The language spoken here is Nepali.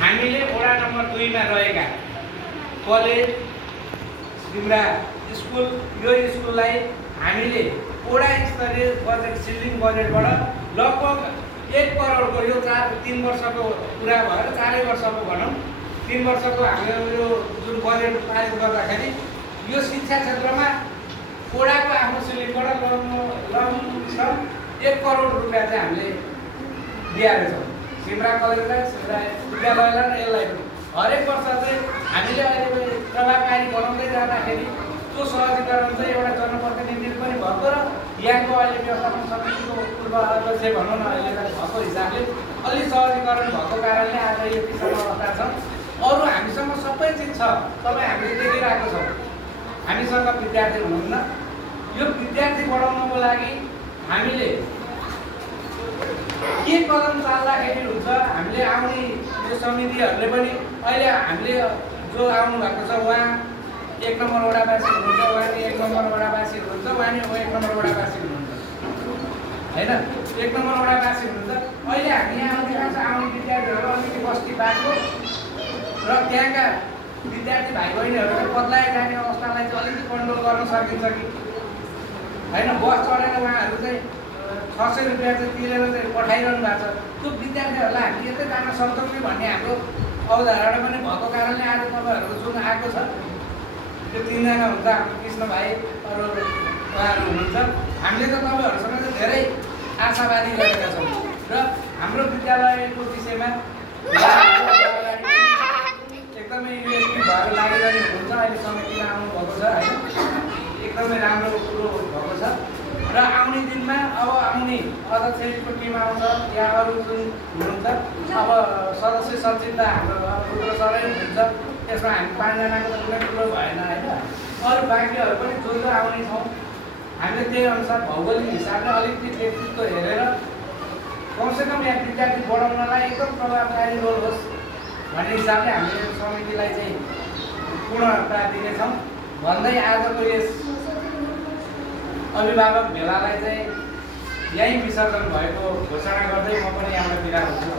हामीले वडा नम्बर 2 मा रहेका कलेज तिम्रा स्कुल यो स्कुललाई हामीले वडा स्तरीय बजेट सिल्डिङ बजेटबाट लगभग 1 करोडको यो 3 वर्षको पुरा भएर 4 वर्षको भनौँ 3 वर्षको हाम्रो यो जुन बजेट पारित गर्दाखेरि यो शिक्षा क्षेत्रमा वडाको आफ्नो सिल्डिङबाट लमसम 1 करोड रुपियाँ चाहिँ हामीले दिएका छौँ सिमरा कलेजलाई सिमरा विद्यालयलाई र यसलाई पनि हरेक वर्ष चाहिँ हामीले अहिले प्रभावकारी बनाउँदै जाँदाखेरि त्यो सहजीकरण चाहिँ एउटा जनप्रतिनिधि पनि भएको र यहाँको अहिले व्यवस्थापन समितिको पूर्व अध्यक्ष भनौँ न अहिले भएको हिसाबले अलि सहजीकरण भएको कारणले आज यतिसम्म अवस्था छ। अरू हामीसँग सबै चिज छ, तपाईँ हामीले देखिरहेको छौँ। हामीसँग विद्यार्थी हुनुहुन्न, यो विद्यार्थी बढाउनको लागि हामीले के कदम चाल्दाखेरि हुन्छ हामीले आउने यो समितिहरूले पनि अहिले हामीले जो आउनु भएको छ उहाँ 1 नम्बर वडावासी हुनुहुन्छ, उहाँले 1 नम्बर वडावासी हुनुहुन्छ, उहाँले 1 नम्बर वडावासी हुनुहुन्छ हैन 1 नम्बर वडावासी हुनुहुन्छ। अहिले हामी यहाँ आउने विद्यार्थीहरू अलिकति बस्ती बाटो र त्यहाँका विद्यार्थी भाइ बहिनीहरूले बदलाए जाने अवस्थालाई चाहिँ अलिकति कन्ट्रोल गर्न सकिन्छ कि हैन। बस चढेर उहाँहरू चाहिँ 600 रुपियाँ चाहिँ तिरेर चाहिँ पठाइरहनु भएको छ। त्यो विद्यार्थीहरूलाई हामी यतै जान सक्छौँ कि भन्ने हाम्रो अवधारणा पनि भएको कारणले आज तपाईँहरूको जुन आएको छ त्यो 3 जना हुन्छ, हाम्रो कृष्ण भाइ अरू उहाँहरू हुनुहुन्छ। हामीले त तपाईँहरूसँग चाहिँ धेरै आशावादी गरेका छौँ र हाम्रो विद्यालयको विषयमा एकदमै युएसपी भएर लागिरहने हुनुहुन्छ। अहिले समितिमा आउनुभएको छ होइन, एकदमै राम्रो कुरो भएको छ र आउने दिनमा अब आउने अध्यक्षको टिम आउँछ या अरू जुन हुनुहुन्छ अब सदस्य सचिव हाम्रो रुद्र सरै हुनुहुन्छ, त्यसमा हामी 5 जनाको त कुनै ठुलो भएन होइन। अरू बाँकीहरू पनि जो जो आउने छौँ हामीले त्यही अनुसार भौगोलिक हिसाबले अलिकति व्यक्तित्व हेरेर कमसेकम यहाँ विद्यार्थी बढाउनलाई एकदम प्रभावकारी रोल होस् भन्ने हिसाबले हामीले समितिलाई चाहिँ पूर्णता दिनेछौँ भन्दै आजको यस अभिभावक भेलालाई चाहिँ यहीँ विसर्जन भएको घोषणा गर्दै म पनि यहाँबाट बिदा हुन्छु।